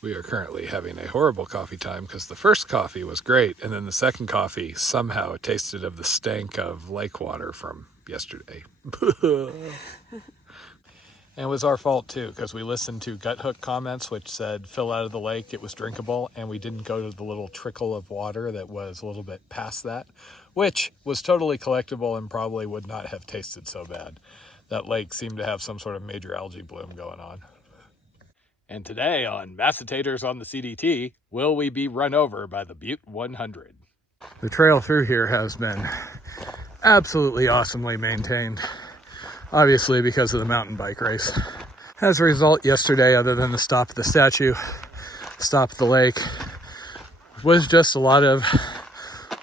We are currently having a horrible coffee time because the first coffee was great, and then the second coffee somehow tasted of the stank of lake water from yesterday. And it was our fault too, because we listened to gut hook comments which said fill out of the lake, it was drinkable, and we didn't go to the little trickle of water that was a little bit past that, which was totally collectible and probably would not have tasted so bad. That lake seemed to have some sort of major algae bloom going on. And today on Macetators on the CDT, will we be run over by the Butte 100? The trail through here has been absolutely awesomely maintained, obviously because of the mountain bike race. As a result, yesterday, other than the stop at the statue, stop at the lake, was just a lot of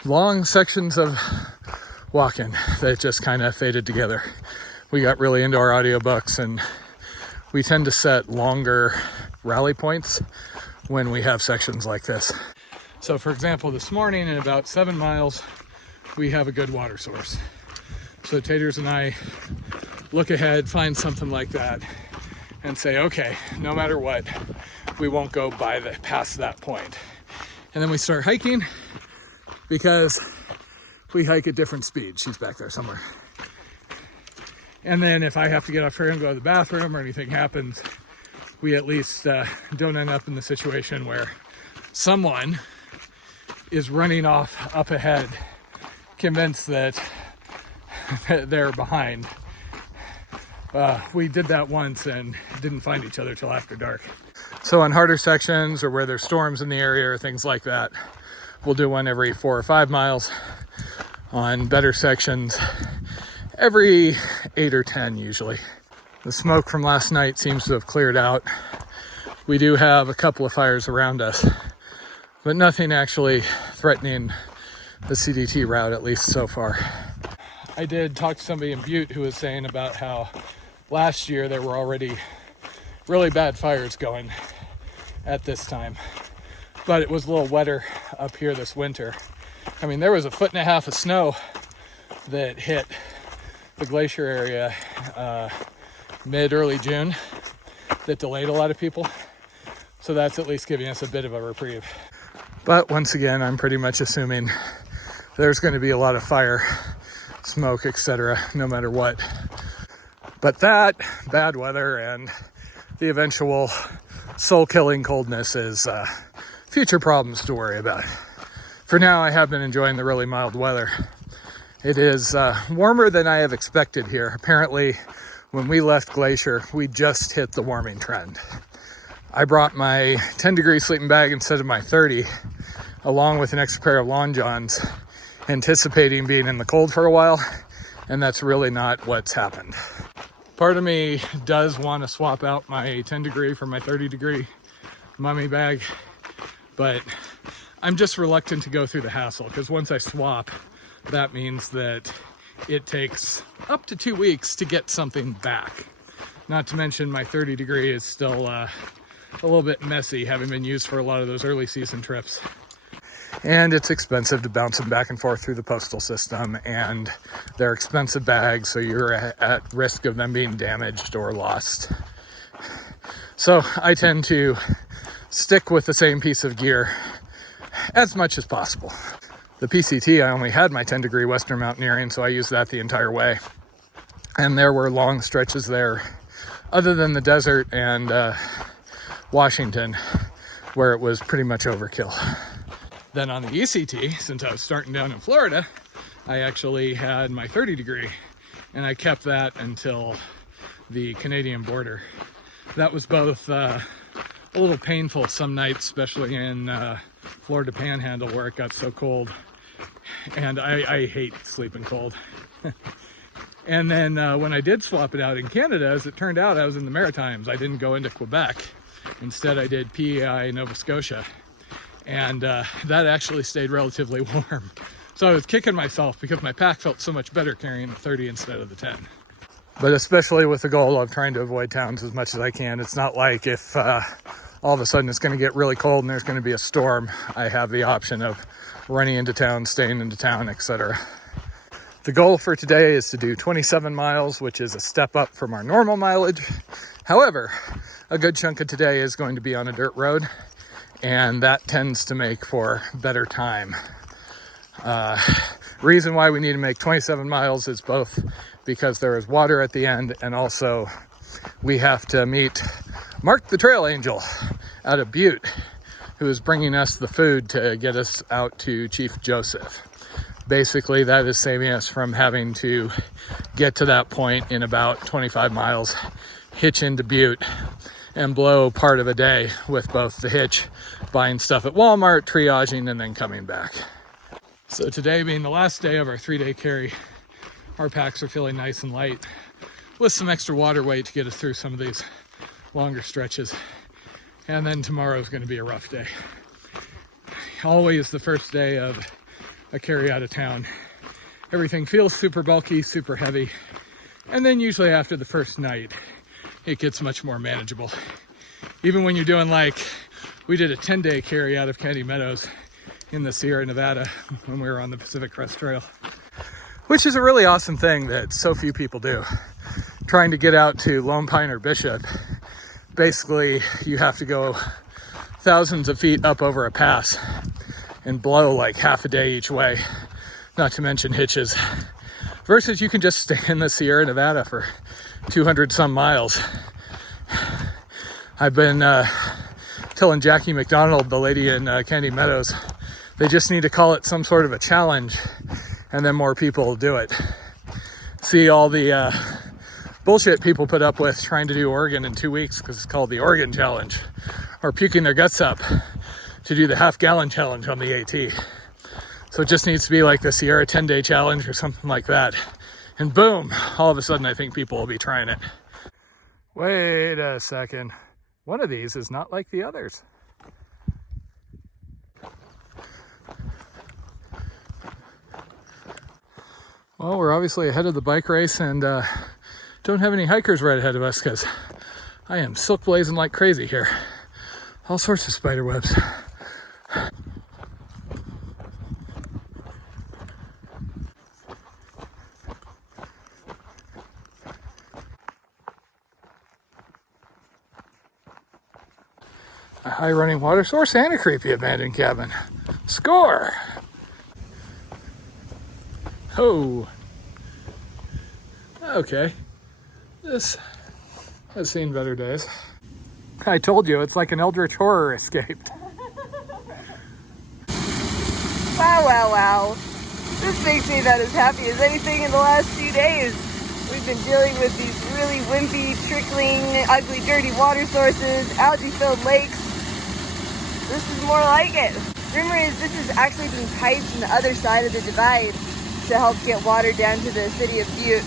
long sections of walking that just kind of faded together. We got really into our audiobooks, and we tend to set longer rally points when we have sections like this. So for example, this morning in about 7 miles, we have a good water source. So Taters and I look ahead, find something like that, and say, okay, no matter what, we won't go past that point. And then we start hiking, because we hike at different speeds. She's back there somewhere. And then if I have to get off trail and go to the bathroom or anything happens, we at least don't end up in the situation where someone is running off up ahead, convinced that they're behind. We did that once and didn't find each other till after dark. So on harder sections or where there's storms in the area or things like that, we'll do one every 4 or 5 miles. On better sections, every 8 or 10 usually. The smoke from last night seems to have cleared out. We do have a couple of fires around us, but nothing actually threatening the CDT route, at least so far. I did talk to somebody in Butte who was saying about how last year there were already really bad fires going at this time, but it was a little wetter up here this winter. I mean, there was 1.5 feet of snow that hit the glacier area mid-early June that delayed a lot of people. So that's at least giving us a bit of a reprieve. But once again, I'm pretty much assuming there's going to be a lot of fire, smoke, etc., no matter what. But that, bad weather, and the eventual soul-killing coldness is future problems to worry about. For now, I have been enjoying the really mild weather. It is warmer than I have expected here. Apparently, when we left Glacier, we just hit the warming trend. I brought my 10-degree sleeping bag instead of my 30, along with an extra pair of long johns, anticipating being in the cold for a while, and that's really not what's happened. Part of me does want to swap out my 10-degree for my 30-degree mummy bag, but I'm just reluctant to go through the hassle, because once I swap, that means that it takes up to 2 weeks to get something back. Not to mention my 30-degree is still a little bit messy, having been used for a lot of those early season trips. And it's expensive to bounce them back and forth through the postal system, and they're expensive bags, so you're at risk of them being damaged or lost. So I tend to stick with the same piece of gear as much as possible. The PCT, I only had my 10-degree Western Mountaineering, so I used that the entire way. And there were long stretches there, other than the desert and Washington, where it was pretty much overkill. Then on the ECT, since I was starting down in Florida, I actually had my 30-degree, and I kept that until the Canadian border. That was both a little painful some nights, especially in Florida Panhandle where it got so cold, and I hate sleeping cold. And then when I did swap it out in Canada, as it turned out, I was in the Maritimes. I didn't go into Quebec. Instead, I did PEI Nova Scotia, and that actually stayed relatively warm. So I was kicking myself because my pack felt so much better carrying the 30 instead of the 10. But especially with the goal of trying to avoid towns as much as I can, it's not like if all of a sudden it's going to get really cold and there's going to be a storm, I have the option of running into town, staying into town, etc. The goal for today is to do 27 miles, which is a step up from our normal mileage. However, a good chunk of today is going to be on a dirt road, and that tends to make for better time. Reason why we need to make 27 miles is both because there is water at the end, and also we have to meet Mark the Trail Angel out of Butte, who is bringing us the food to get us out to Chief Joseph. Basically, that is saving us from having to get to that point in about 25 miles, hitch into Butte, and blow part of a day with both the hitch, buying stuff at Walmart, triaging, and then coming back. So today being the last day of our 3-day carry, our packs are feeling nice and light with some extra water weight to get us through some of these longer stretches. And then tomorrow is going to be a rough day. Always the first day of a carry out of town, everything feels super bulky, super heavy. And then usually after the first night, it gets much more manageable. Even when you're doing we did a 10-day carry out of Candy Meadows in the Sierra Nevada when we were on the Pacific Crest Trail, which is a really awesome thing that so few people do. Trying to get out to Lone Pine or Bishop, basically you have to go thousands of feet up over a pass and blow like half a day each way, not to mention hitches, versus you can just stay in the Sierra Nevada for 200 some miles. I've been telling Jackie McDonald, the lady in Candy Meadows, they just need to call it some sort of a challenge, and then more people will do it. See all the bullshit people put up with trying to do Oregon in 2 weeks because it's called the Oregon Challenge, or puking their guts up to do the half-gallon challenge on the AT. So it just needs to be like the Sierra 10-day challenge or something like that. And boom, all of a sudden I think people will be trying it. Wait a second. One of these is not like the others. Well, we're obviously ahead of the bike race and don't have any hikers right ahead of us because I am silk blazing like crazy here. All sorts of spider webs. A high running water source and a creepy abandoned cabin. Score! Oh. Okay. This has seen better days. I told you, it's like an eldritch horror escaped. Wow. This makes me about as happy as anything in the last few days. We've been dealing with these really wimpy, trickling, ugly, dirty water sources, algae-filled lakes. This is more like it. Rumor is this is actually being piped from the other side of the divide to help get water down to the city of Butte.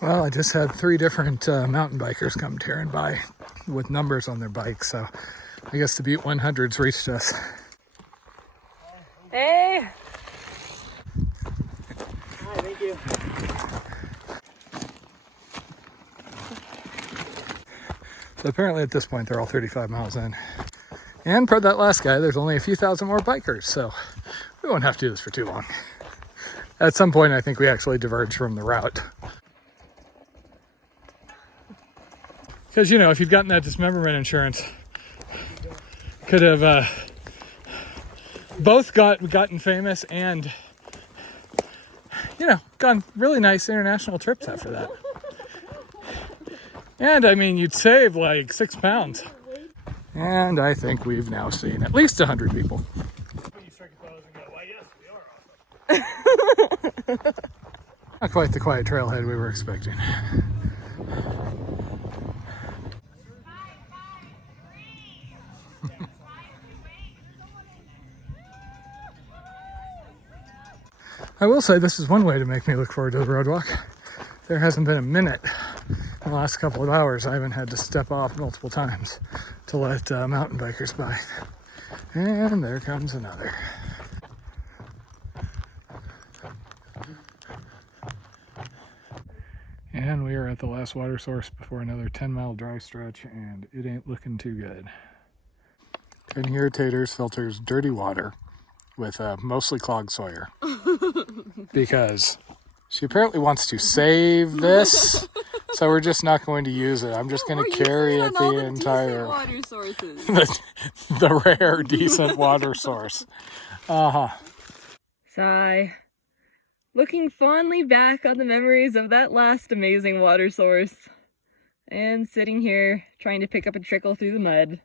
Well, I just had 3 different mountain bikers come tearing by with numbers on their bikes, so I guess the Butte 100's reached us. Hey! Hi, thank you. So apparently at this point they're all 35 miles in. And per that last guy, there's only a few thousand more bikers, so we won't have to do this for too long. At some point, I think we actually diverge from the route. Because, you know, if you'd gotten that dismemberment insurance, could have both gotten famous and, you know, gone really nice international trips after that. And, I mean, you'd save like 6 pounds. And I think we've now seen at least 100 people. Not quite the quiet trailhead we were expecting. I will say this is one way to make me look forward to the road walk. There hasn't been a minute in the last couple of hours I haven't had to step off multiple times to let mountain bikers by. And there comes another. And we are at the last water source before another 10-mile dry stretch, and it ain't looking too good. 10 Irritators filters dirty water with mostly clogged Sawyer. because she apparently wants to save this. So we're just not going to use it. I'm just going to carry it the entire water sources. the rare decent water source. Sigh. Looking fondly back on the memories of that last amazing water source. And sitting here trying to pick up a trickle through the mud.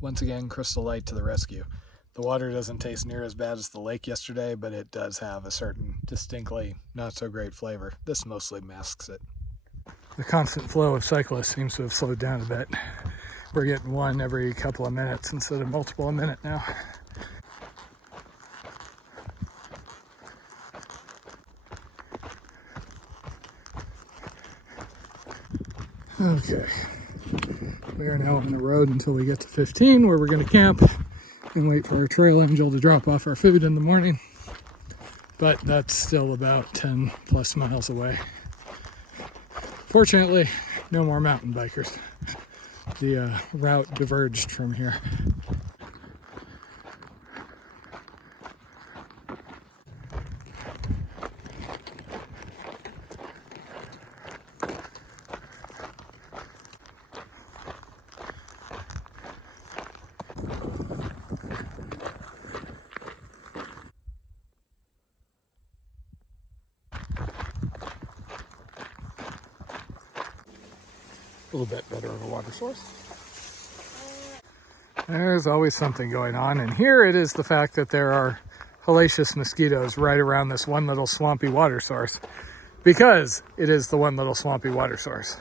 Once again, Crystal Light to the rescue. The water doesn't taste near as bad as the lake yesterday, but it does have a certain distinctly not so great flavor. This mostly masks it. The constant flow of cyclists seems to have slowed down a bit. We're getting one every couple of minutes instead of multiple a minute now. Okay, we are now on the road until we get to 15, where we're going to camp and wait for our trail angel to drop off our food in the morning. But that's still about 10 plus miles away. Fortunately, no more mountain bikers. The route diverged from here. A little bit better of a water source. There's always something going on, and here it is the fact that there are hellacious mosquitoes right around this one little swampy water source, because it is the one little swampy water source.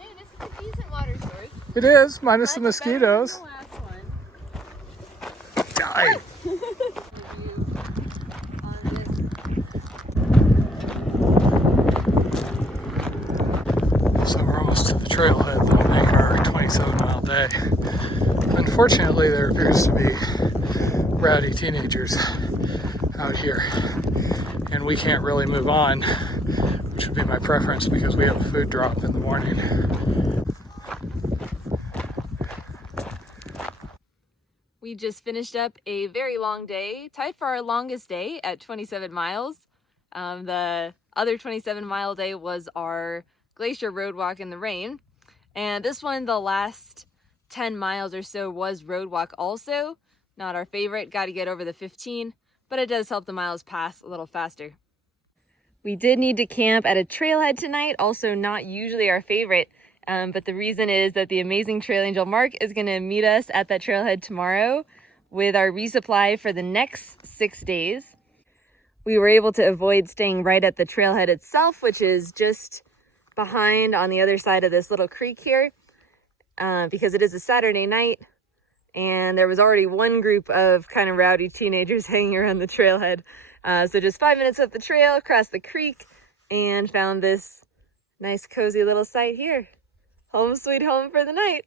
Hey, this is a decent water source. It is, minus the mosquitoes. Better than the last one. Die. So we're almost to the trailhead that'll make our 27-mile day. Unfortunately, there appears to be rowdy teenagers out here, and we can't really move on, which would be my preference because we have a food drop in the morning. We just finished up a very long day, tied for our longest day at 27 miles. The other 27-mile day was our glacier road walk in the rain, and this one, the last 10 miles or so, was road walk also. Not our favorite, got to get over the 15, but it does help the miles pass a little faster. We did need to camp at a trailhead tonight, also not usually our favorite, but the reason is that the amazing trail angel Mark is going to meet us at that trailhead tomorrow with our resupply for the next 6 days. We were able to avoid staying right at the trailhead itself, which is just behind on the other side of this little creek here, because it is a Saturday night and there was already one group of kind of rowdy teenagers hanging around the trailhead. So just 5 minutes up the trail, across the creek, and found this nice cozy little site here. Home sweet home for the night.